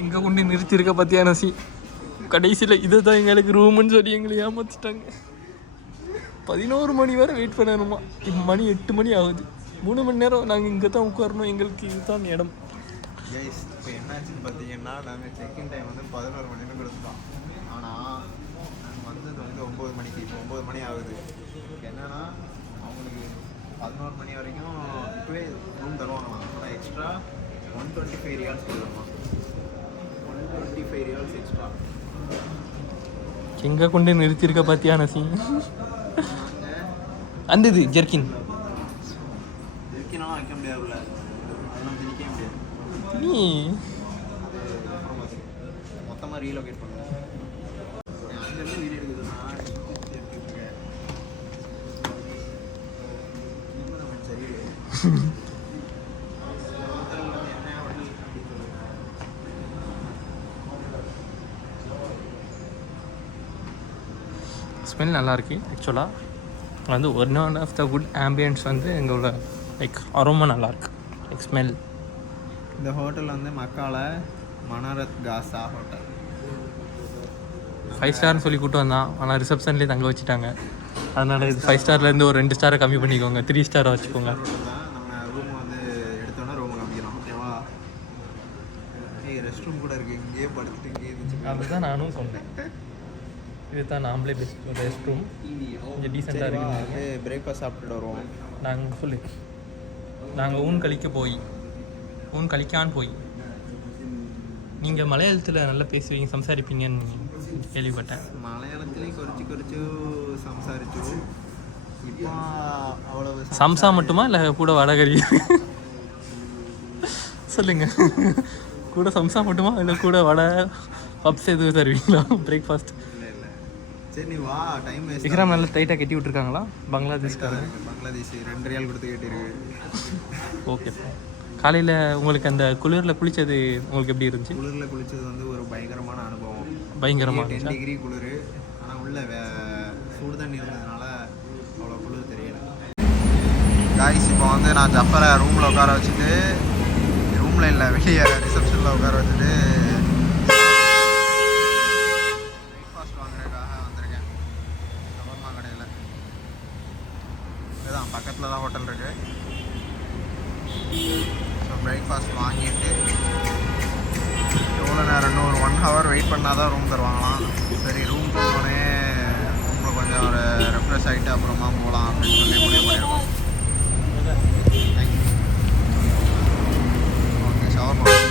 எங்கே கொண்டு நிறுத்தியிருக்க பார்த்தியான கடைசியில் இதை தான் எங்களுக்கு ரூமுன்னு சொல்லி எங்களை ஏமாற்றிட்டாங்க. 11 மணி வரை வெயிட் பண்ணணுமா? மணி 8 மணி ஆகுது. 3 மணி நேரம் நாங்கள் இங்கே தான் உட்காரணும். எங்களுக்கு இதுதான் இடம். இப்போ என்னாச்சுன்னு பார்த்தீங்கன்னா, நாங்கள் செக்இன் டைம் வந்து 11 மணின்னு கொடுத்துட்டோம். ஆனால் நாங்கள் வந்தது வந்து 9 மணிக்கு. இப்போ 9 மணி ஆகுது. என்னென்னா அவங்களுக்கு 11 மணி வரைக்கும் இப்போவே ரூம் தருவாங்களாம். ஆனால் எக்ஸ்ட்ரா 125 ரியால்ஸ் கொடுக்கணுமா? 125 ரியால்ஸ் எக்ஸ்ட்ரா. எங்கே கொண்டு நிறுத்தியிருக்க பார்த்தியான அந்த இது ஜெர்கின் ஜெர்கினாலும் வைக்க முடியாதுல்ல, அதெல்லாம் திணிக்க முடியாது. நீ மொத்தமாக ரீலோகேட் பண்ணுவேன். அங்கேருந்து வீடு எடுக்குதுன்னா சரி. ஸ்மெல் நல்லாயிருக்கு. ஆக்சுவலாக வந்து one of the good ambience வந்து எங்களோட லைக் அரோமா நல்லாயிருக்கு. Like smell. இந்த ஹோட்டல் வந்து மக்கால மனாரத் காசா ஹோட்டல் 5 ஸ்டார்னு சொல்லி கூப்பிட்டு வந்தான். ஆனால் ரிசப்ஷன்லேயே தங்க வச்சுட்டாங்க. அதனால் இது 5 ஸ்டார்லேருந்து ஒரு 2 ஸ்டாரை கம்மி பண்ணிக்கோங்க. 3 ஸ்டாரை வச்சுக்கோங்க. நம்ம ரூம் வந்து எடுத்தோன்னா ரூம் காமிக்கிறோம். ஓகேவா? ரெஸ்ட் ரூம் கூட இருக்குது. இங்கேயே படுத்துட்டு இங்கேயே இருந்துச்சு. அதுதான் நானும் சொன்னேன். இதுதான் நாமளே பெஸ்ட் ரெஸ்ட் ரூம். கொஞ்சம் டீசெண்டாக இருக்குது. பிரேக்ஃபாஸ்ட் சாப்பிட்டுட்டு வருவோம். நாங்கள் ஊன் கழிக்கான்னு போய் நீங்கள் மலையாளத்தில் நல்லா பேசுவீங்க, சம்சாரிப்பீங்கன்னு கேள்விப்பட்டேன். மலையாளத்துலேயும் குறைச்சி சம்சாரிச்சோம். இப்போ அவ்வளவு சம்சா மட்டுமா இல்லை கூட வடகறி? சொல்லுங்க. கூட சம்சா மட்டுமா இல்லை கூட வடை பப்ஸ் எதுவும் தருவீங்களா பிரேக்ஃபாஸ்ட்? சரி நீ வா, டைம் வேஸ்ட். இக்ராம் நல்லா டைட்டாக கட்டி விட்ருக்காங்களா? பங்களாதேஷ்காரங்க. பங்களாதேஷ் 2 ரியால் கொடுத்து கேட்டிருக்கு. ஓகே. காலையில் உங்களுக்கு அந்த குளிரில் குளித்தது உங்களுக்கு எப்படி இருந்துச்சு? குளிரில் குளித்தது வந்து ஒரு பயங்கரமான அனுபவம். பயங்கரமாக 10 டிகிரி குளிர். ஆனால் உள்ள சூடு தண்ணி இருந்ததுனால அவ்வளோ குளிர் தெரியல. காய்ஸ் இப்போ வந்து நான் ஜஃபரை ரூமில் உட்கார வச்சுட்டு, ரூமில் இல்லை வெளியே ரிசப்ஷனில் உட்கார வச்சுட்டு பிரேக்ஃபாஸ்ட் வாங்குறதுக்காக வந்திருக்கேன். ஷவர்மா கடையில். இதுதான் பக்கத்தில் தான் ஹோட்டல் இருக்குது. ஸோ பிரேக்ஃபாஸ்ட் வாங்கிட்டு எவ்வளோ நேரம், இன்னும் ஒரு 1 ஹவர் வெயிட் பண்ணால் தான் ரூம் தருவாங்களாம். சரி ரூம் போனோடனே ரூமில் கொஞ்சம் ஒரு ரெஃப்ரெஷ் ஆகிட்டு அப்புறமா போகலாம் அப்படின்னு சொல்லி முடிவு பண்ணியிருக்கோம். ஓகே, ஷவர் போகிறோம்.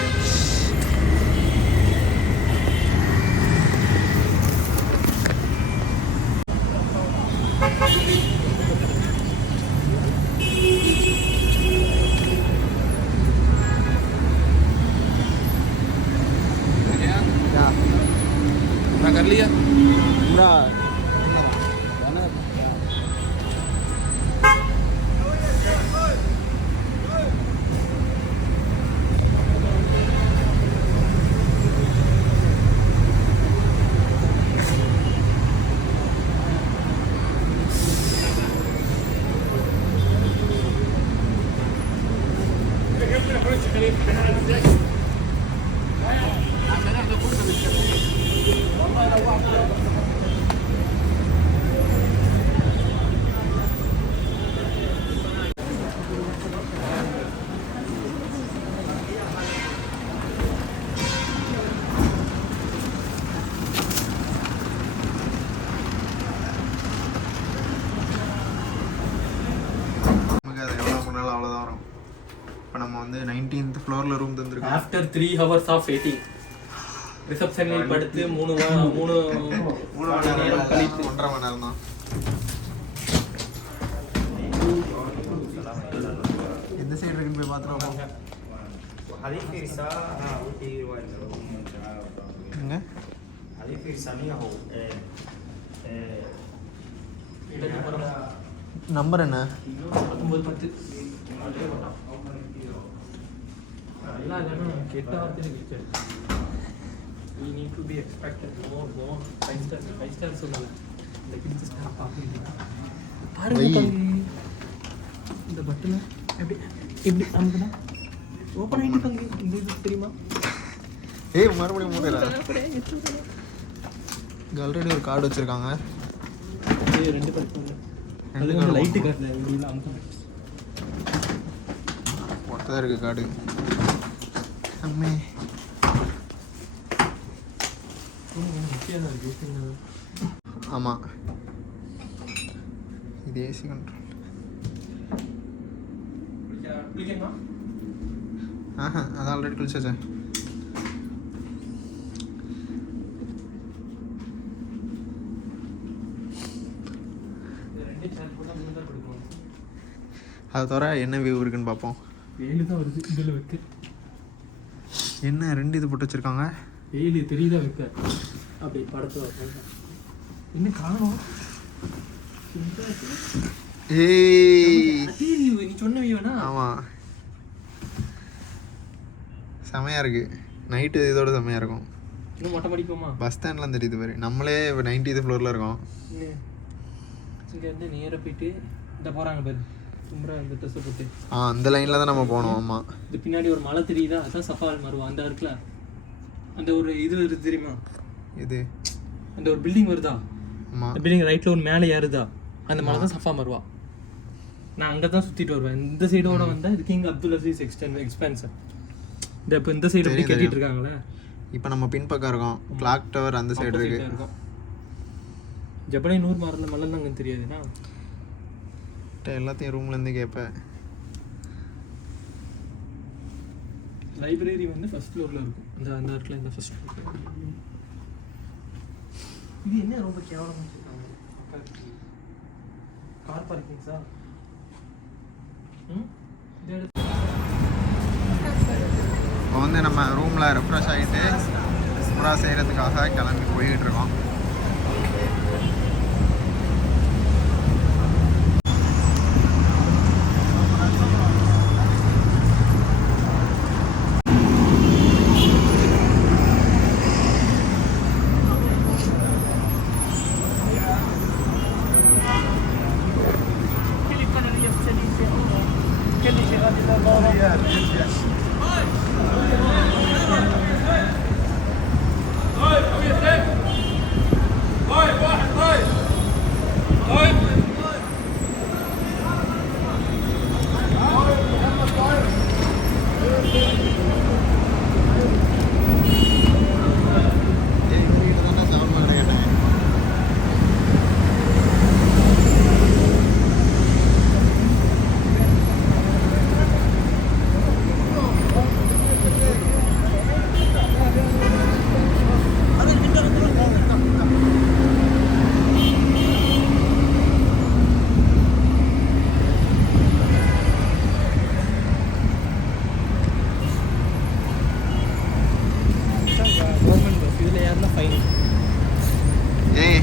कर लिया ना வந்து 19th ஃப்ளோரில் ரூம் தந்துருக்கு. ஆஃப்டர் 3 hours ஆஃப் வெயிட்டிங் ரிசப்ஷனில் படுத்து 3 மணி நேரம் கழித்து 1.5 மணி நேரம் தான். எந்த சைடு இருக்குன்னு போய் பார்த்துருவோம். நம்பர் என்ன? 1910. We need to be expected more 5 star சொல்லுங்க. இந்த கிட்ட ஸ்டாப் ஆகுது பாருங்க. இந்த பட்டனை எப்படி அமுக்குனா ஓபன் ஆயிட்டு தங்கி. இது தெரியுமா? ஏய் மறுபடியும் மூடுறா. இங்கே ஆல்ரெடி ஒரு கார்டு வச்சுருக்காங்க. 2 கார்டு. அது வந்து லைட்டு கார்டு இல்லை அமுக்க ஒட்டதான் இருக்குது கார்டு. அம்மே ஆமாம் இது ஏசி கண்ட்ரோல். ஆஹா அது ஆல்ரெடி குளிச்சாச்சே. அது தவிர என்ன வியூ இருக்குன்னு பார்ப்போம். 7 தான் வருது இதில் வைக்க. என்ன 2 இது போட்டு வச்சுருக்காங்க. 7 தெரியுதா வைக்க அப்படி படத்தை இன்னும் காணும். ஏய் நீ சொன்ன வியூனா? ஆமாம் செமையாக இருக்குது. நைட்டு இதோட செமையாக இருக்கும். இன்னும் மொட்டை படிப்போமா? பஸ் ஸ்டாண்ட்லாம் தெரியுது பாரு. நம்மளே 90th ஃப்ளோரில் இருக்கோம். இங்கேருந்து நேராக போயிட்டு இந்த போகிறாங்க பாரு சும்ரா இந்த ட்ரெஸ்ஸை போட்டு. அந்த லைனில் தான் நம்ம போனோம். ஆமாம் இது பின்னாடி ஒரு மலை தெரியுதா? அதான் சஃபால் மருவா. அந்த இருக்குல்ல அந்த ஒரு இது வருது தெரியுமா? இது அந்த ஒரு பில்டிங் வருதா? ஆமாம் அந்த பில்டிங் ரைட்டில் ஒரு மேலே ஏறுதா? அந்த மலை தான் சஃபா மருவா. நான் அங்கே தான் சுற்றிட்டு வருவேன். இந்த சைடோட வந்தால் இது கிங் அப்துல் அசீஸ் எக்ஸ்பென்சர். இந்த இப்போ இந்த சைடு எப்படி கட்டிட்டு இருக்காங்களே. இப்போ நம்ம பின்பக்கம் இருக்கோம். கிளாக் டவர் அந்த சைடு இருக்கும். ஜபலை நூறு மரல மலம் தாங்க தெரியாதுண்ணா. எல்லாத்தையும் ரூம்லேருந்து கேட்பேன். லைப்ரரி வந்து ஃபர்ஸ்ட் ஃப்ளோரில் இருக்கும். அந்த இடத்துல இந்த ஃபர்ஸ்ட் ஃப்ளோர். இது என்ன ரொம்ப கேவலமாக வச்சுருக்காங்க. கார் பார்க்கிங்ஸா? இப்போ வந்து நம்ம ரூமில் ரெஃப்ரெஷ் ஆகிட்டு புறா செய்கிறதுக்காக கிளம்பி போய்கிட்டு இருக்கோம்.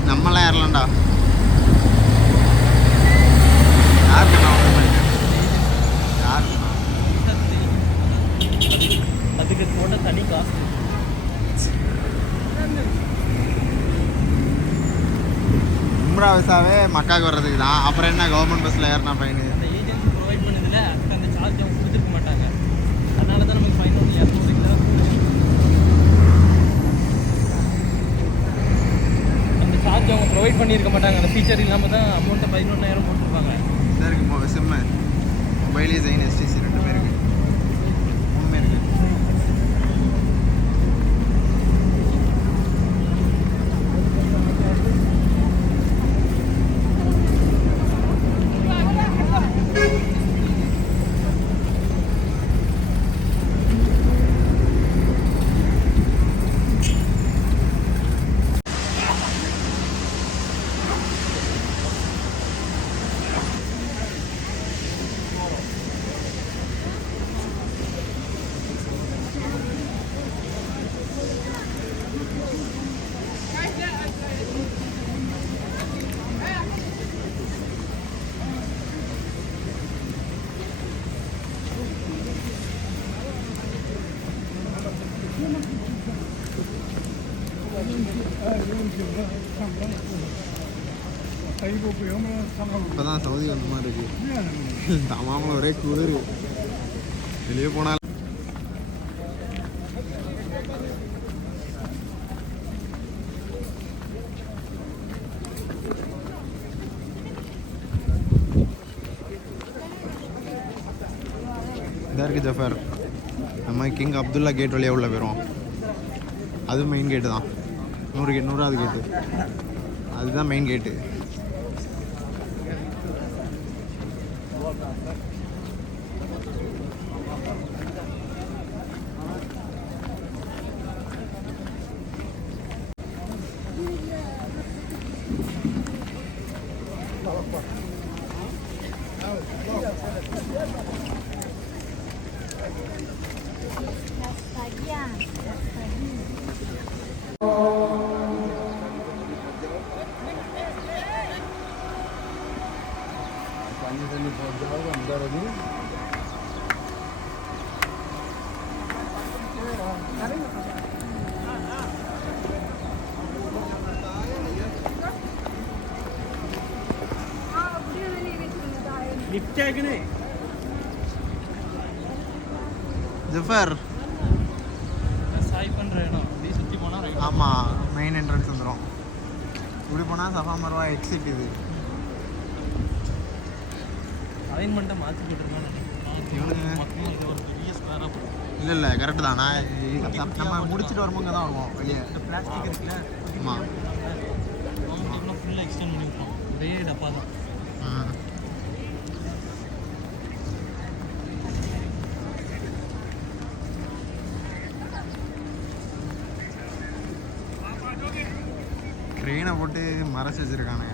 நம்மளாம் ஏறலாம்டா. அதுக்கு போட்ட தனி காசு. உம்ரா விசாவே மக்காவுக்கு வர்றதுக்கு தான். அப்புறம் என்ன கவர்மெண்ட் பஸ்ஸில் ஏறினா ஃபைனு? அந்த ஏஜென்சி ப்ரொவைட் பண்ணுதில்ல, அதுக்கு அந்த சார்ஜ் அவங்க கொடுத்துருக்க மாட்டாங்க. அதனால தான் நமக்கு ஃபைன் வந்து 200 கிலோ. அந்த சார்ஜ் அவங்க ப்ரொவைட் பண்ணியிருக்க மாட்டாங்க. அந்த ஃபீச்சர் இல்லாமல் தான் அமௌண்ட்டை 11,000 போட்டிருப்பாங்க. இதாக இருக்குது சிம்மு. மொபைலே ஜெயின் எஸ்டிசி 2 பேருக்கு 3 பேருக்கு. இப்போ தான் சவுதி வந்த மாதிரி இருக்குது. தமாமல் ஒரே குளிர். வெளியே போனால் இருக்குது ஜஃபர். நம்ம கிங் அப்துல்லா கேட் வழியாக உள்ள போயிடும். அது மெயின் கேட்டு தான். 100வது கேட்டு, அதுதான் மெயின் கேட்டு. ஜஃபர் சாய் பண்ணுற இடம் அப்படியே சுற்றி போனால் ரைட். ஆமாம், மெயின் என்ட்ரன்ஸ் வந்துடும். இப்படி போனால் சஃபா மர்வா எக்ஸிட். இது அலைன்மெண்ட்டை மாற்றி போட்டுருக்கான்னு நினைக்கிறேன். மக்களும் இது ஒரு பெரிய ஸ்கொயராக போடும். இல்லை கரெக்டு தான். நம்ம முடிச்சுட்டு வரும்போது தான் வருவோம் வெளியே. இந்த பிளாஸ்டிக் இருக்குல்ல, ஆமாம், ஃபுல்லாக எக்ஸ்டெண்ட் பண்ணி விட்டுரும். ஒரே டப்பா தான். ட்ரெயினை போட்டு மறைச்சி வச்சுருக்கானே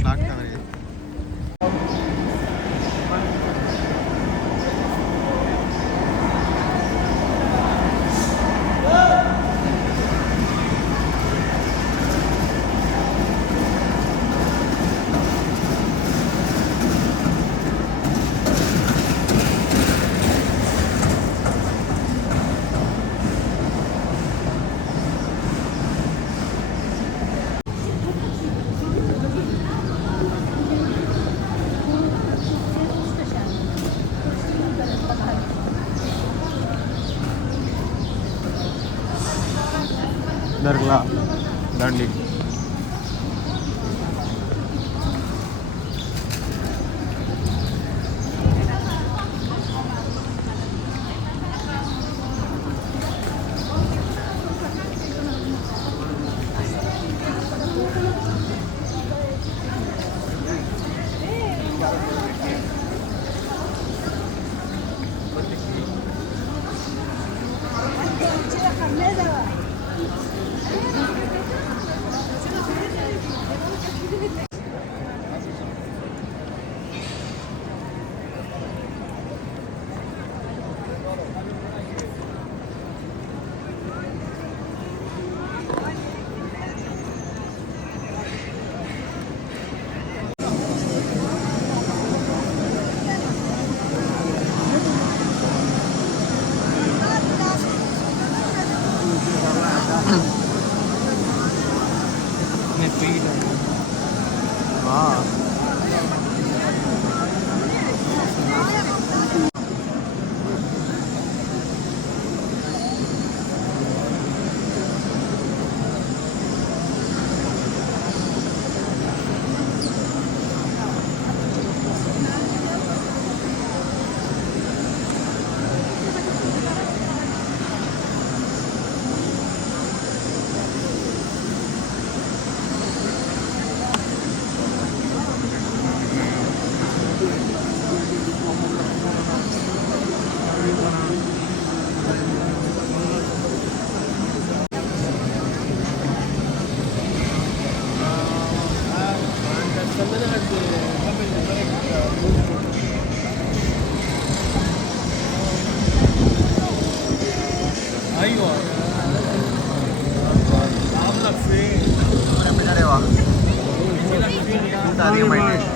கிளாக் டவரு. இருக்குங்களா தாண்டி அதிகமாயிட்டு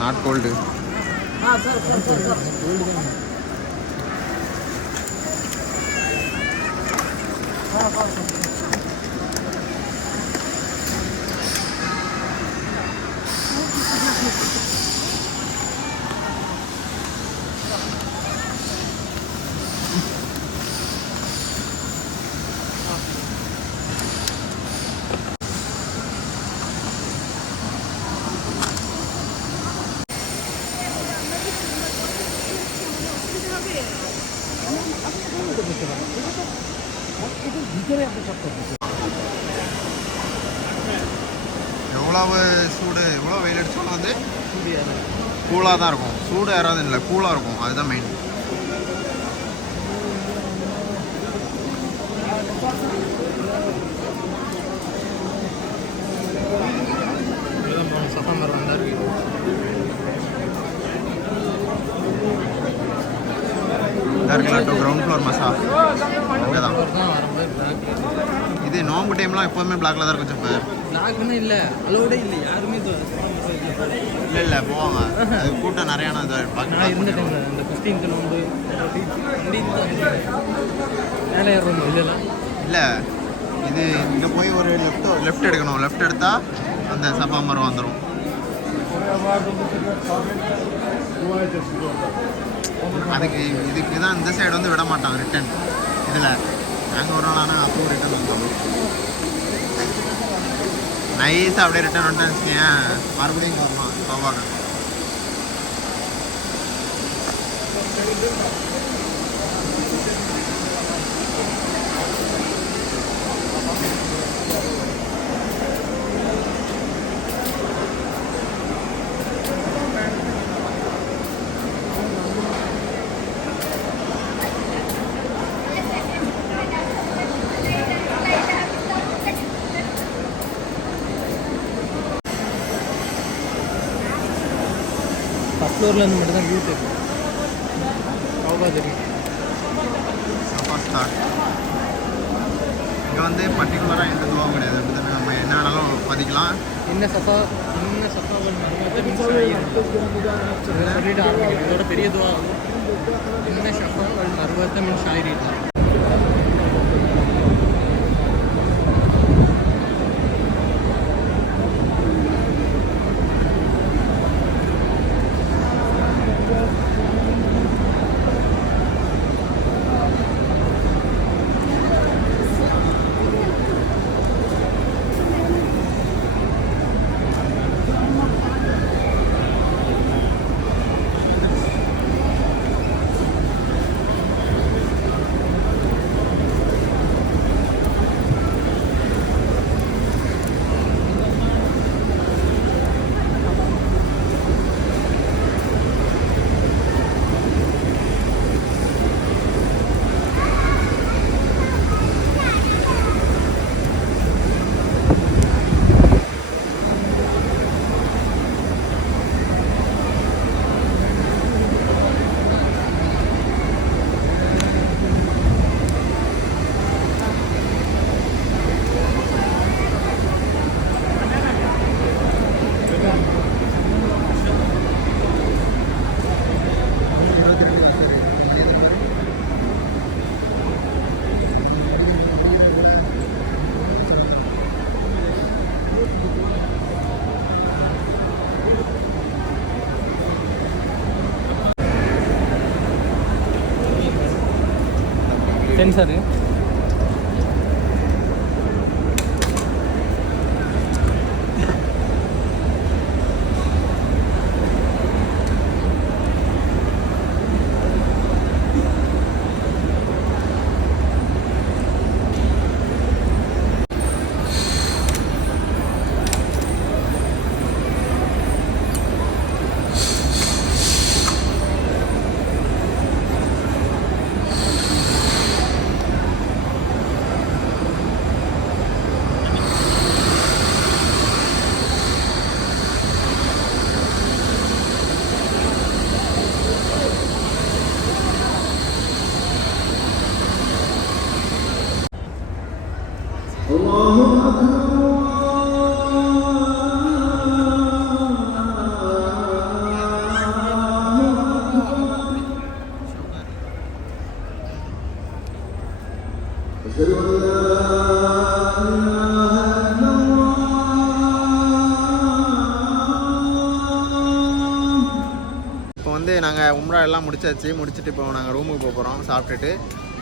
நாட் கோல்டு. எவ்வளவு சூடு எவ்வளோ வெயில் அடித்தாலும் வந்து கூலாக தான் இருக்கும். சூடு ஏறாது இல்லை, கூலாக இருக்கும். அதுதான் மெயின். சஃபாமர் வந்தார். இருக்குல்ல கிரவுண்ட் ஃப்ளோர் மசா அங்கே தான். இது நோம்பு டைம்லாம் எப்போதுமே பிளாக்ல தான் இருக்கும். சார் பிளாக்னு இல்லை, அலோடே இல்லை, யாருமே இல்லை இல்லை போவாங்க. அது கூட்டம் நிறையான நான் இருந்த டைமில் இந்த 15th நோம்பு மேலே ஏறுறோம் இல்லைல்ல. இல்லை இது இங்கே போய் ஒரு லெஃப்ட் எடுக்கணும். லெஃப்ட் எடுத்தால் அந்த சஃபா மரம் வந்துடும். அதுக்கு இதுக்கு தான் இந்த சைடு வந்து விட மாட்டாங்க ரிட்டன். இதில் நாங்கள் ஒரு நாளானா அப்போ ரிட்டன் வந்துடும். நைஸாக அப்படியே ரிட்டன் வந்துட்டேன்னு வச்சுக்கேன், மறுபடியும் இங்கே வரணும் சோபாக்கு. ஃபஸ்ட் ஃப்ளோர்லேருந்து மட்டும் தான் வியூ தெரியும். அவ்வளோ தெரியும். சஃபா ஸ்டார் இங்கே வந்து பர்டிகுலராக எந்த துவாவும் கிடையாது. அப்படி தானே நம்ம என்ன வேணாலும் பதிக்கலாம். என்ன சஃபா சொல்லிட்டு ஆரம்பிக்கும். இதோட பெரிய துவா என்ன ஷஃபா அறுபத்த மின் ஷாயிரி. சென்சாரு நாங்கள் உம்ரா எல்லாம் முடிச்சுட்டு இப்போ நாங்கள் ரூமுக்கு போகிறோம் சாப்பிட்டுட்டு.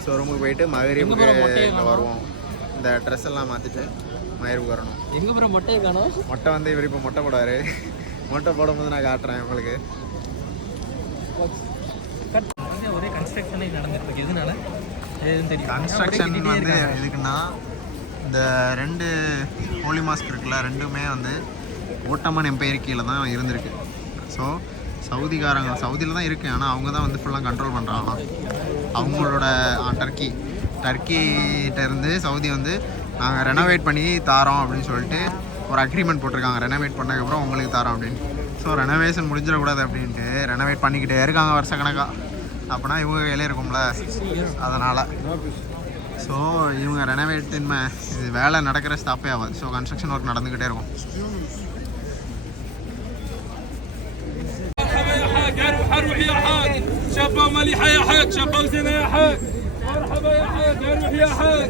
ஸோ ரூமுக்கு போயிட்டு மகரீபுக்கு இங்கே வருவோம். இந்த ட்ரெஸ் எல்லாம் மாற்றிட்டு மகரீபுக்கு வரணும். எங்கே போகிற மொட்டையை காணும். மொட்டை வந்து இவர் இப்போ மொட்டை போடாரு. மொட்டை போடும்போது நான் காட்டுறேன் உங்களுக்கு. ஒரே கன்ஸ்ட்ரக்ஷனே நடந்துருக்கு. எதனால கன்ஸ்ட்ரக்ஷன் வந்து எதுக்குன்னா இந்த 2 ஹோலி மாஸ்க் இருக்குல்ல, ரெண்டுமே வந்து ஓட்டமன் எம்பையர் கீழே தான் இருந்திருக்கு. ஸோ சவுதியில் தான் இருக்குது, ஆனால் அவங்க தான் வந்து ஃபுல்லாக கண்ட்ரோல் பண்ணுறாங்க. அவங்களோட டர்க்கிட்ட இருந்து சவுதி வந்து நாங்கள் ரெனோவேட் பண்ணி தாரோம் அப்படின்னு சொல்லிட்டு ஒரு அக்ரிமெண்ட் போட்டிருக்காங்க. ரெனோவேட் பண்ணதுக்கப்புறம் உங்களுக்கு தரோம் அப்படின்னு. ஸோ ரெனோவேஷன் முடிஞ்சிடக்கூடாது அப்படின்ட்டு ரெனோவேட் பண்ணிக்கிட்டே இருக்காங்க வருஷக்கணக்காக. அப்படின்னா இவங்க கையிலே இருக்கும்ல, அதனால். ஸோ இவங்க ரெனோவேட் இது வேலை நடக்கிற ஸ்டாப்பே ஆகாது. ஸோ கன்ஸ்ட்ரக்ஷன் ஒர்க் நடந்துக்கிட்டே இருக்கும். روح يا حاج شابه مليحه يا حاج شابه وزينه يا حاج مرحبا يا حاج روح يا حاج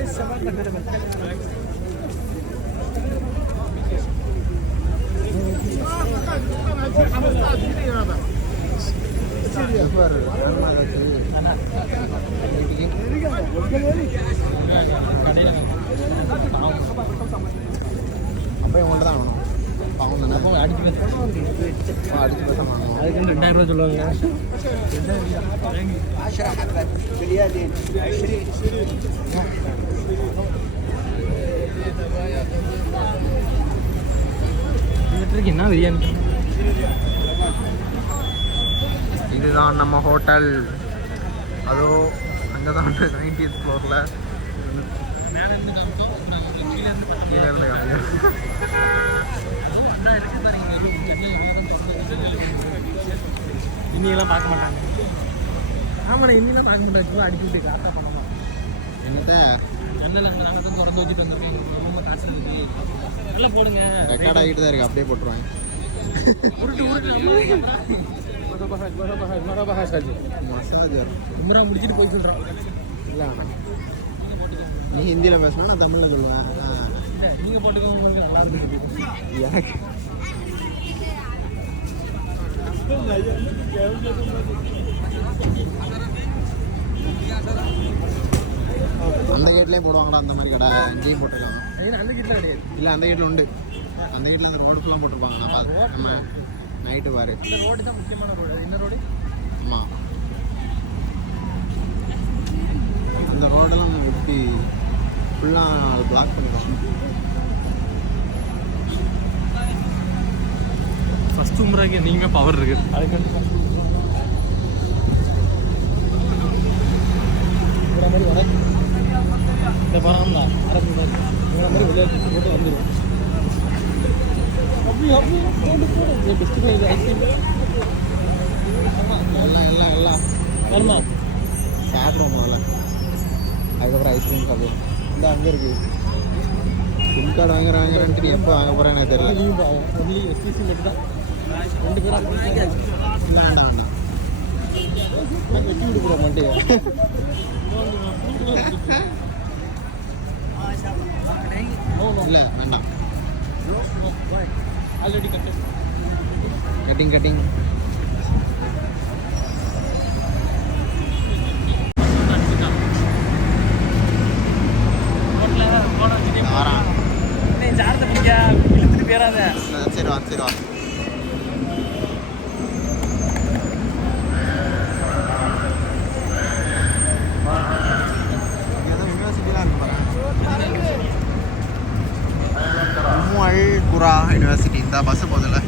அப்போ இவங்கள்ட்ட தான் வேணும். பாவம் தானே. அடிச்சு பேச வாங்கணும். அதுக்கு 2000 ரூபா சொல்லுவாங்க. என்ன பிரியாணி? இதுதான் நம்ம ஹோட்டல். அதோ அங்கே தான் 90th ஃப்ளோரில் கீழே இருந்து இன்னியெல்லாம் பார்க்க மாட்டாங்க. ஆமாண்ணா, இன்னியெல்லாம் பார்க்க மாட்டாங்க. அடிச்சு விட்டு காசா பண்ணலாம். என்னத்த நாங்கள் தான் திறந்து வச்சுட்டு வந்துருக்கேன். ரொம்ப காசு இருக்குது. நல்லா போடுங்க. ரெக்கார்ட் ஆகிட்டு தான் இருக்குது, அப்படியே போட்டுருவாங்க. உம்ரா முடிச்சுட்டு போய் சொல்கிறான். இல்லை வேணாம், நீ ஹிந்தியில் பேசணும், நான் தமிழில் சொல்லுவேன். நீங்கள் போட்டுக்கோங்க. எனக்கு அந்த கேட்லேயும் போடுவாங்கடா அந்த மாதிரி கடை. அங்கேயும் போட்டிருக்காங்க. அந்த கேட்டில் கிடையாது. இல்லை, அந்த கேட்டில் உண்டு. அந்த கேட்டில் அந்த ரோடு ஃபுல்லாக போட்டிருப்பாங்க. நம்ம நைட்டு பாரு. இந்த ரோடு தான் முக்கியமான ரோடு. இந்த ரோடு ஆமாம், அந்த ரோடெல்லாம் வெட்டி ஃபுல்லாக பிளாக் பண்ணிடுவாங்க. ஃபஸ்ட் உம்ராக்கு என்றைக்குமே பவர் இருக்குது. அதுக்கு மாதிரி வர இந்த படம் தான் அரசு மாதிரி விளையாட்டு போட்டு வந்துடும். அப்படி பெஸ்ட்டு ஐஸ்கிரீம் எல்லாம் வரலாம். சாப்பிடுவோம் முதல்ல, அதுக்கப்புறம் ஐஸ்கிரீம் சாப்பிடுவோம். இந்த அங்கே இருக்குது சிம் கார்டு வாங்குறாங்கன்ட்டு நீ எப்போ வாங்க போகிறேன்னு எனக்கு தெரியல. ஒன்லி எஸ்டிசி மட்டும் தான். 2 பேரும் வேண்டாம் வெட்டி விடுக்குறோம் வண்டியை. இல்லை வேண்டாம். ஆல்ரெடி கட்டிங் வரான். சாரத்தை பிடிக்க இழுத்துட்டு போயிடாத. சரி வா. யூனிவர்சிட்டிலாம் இருக்கு பாருங்க. அல் குரா யூனிவர்சிட்டி. இந்த பஸ்ஸு போதில்ல.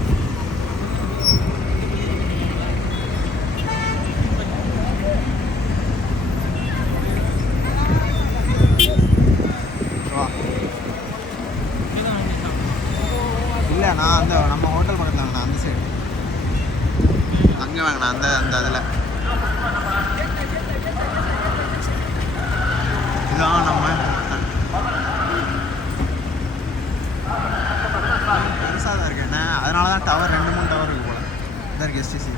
இல்லை, நான் அந்த நம்ம ஹோட்டல் பக்கத்தில் வாங்கினேன், அந்த சைடு அங்கே வாங்கினேன், அந்த அதில். இதுதான் நம்ம பெருசாக தான் இருக்கு என்ன, அதனால தான் டவர் 2-3 டவர் இருக்கு போல. இதான் இருக்கு எஸ்டிசி.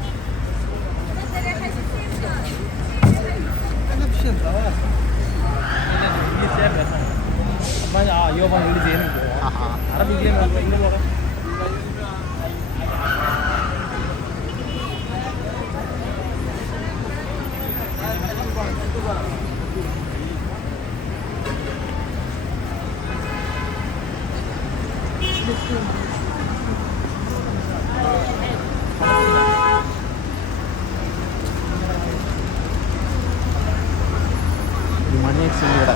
மணி பன்னீர் சில்லி வடை.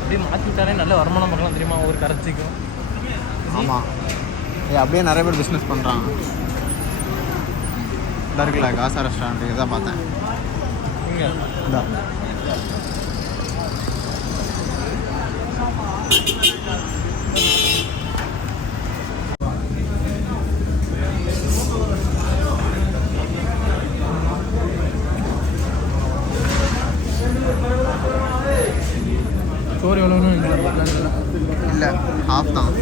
அப்படியே மாற்றி விட்டாலே நல்ல வருமானம் பார்க்கலாம் தெரியுமா ஒரு கரைச்சிக்கும். ஆமாம், அப்படியே நிறைய பேர் பிஸ்னஸ் பண்ணுறாங்க. இதாக இருக்குல்ல காசா ரெஸ்டாரண்ட், இதான் பார்த்தேன். இதான் சோறு எவ்வளோன்னு இல்லை, ஹாஃப் தான்.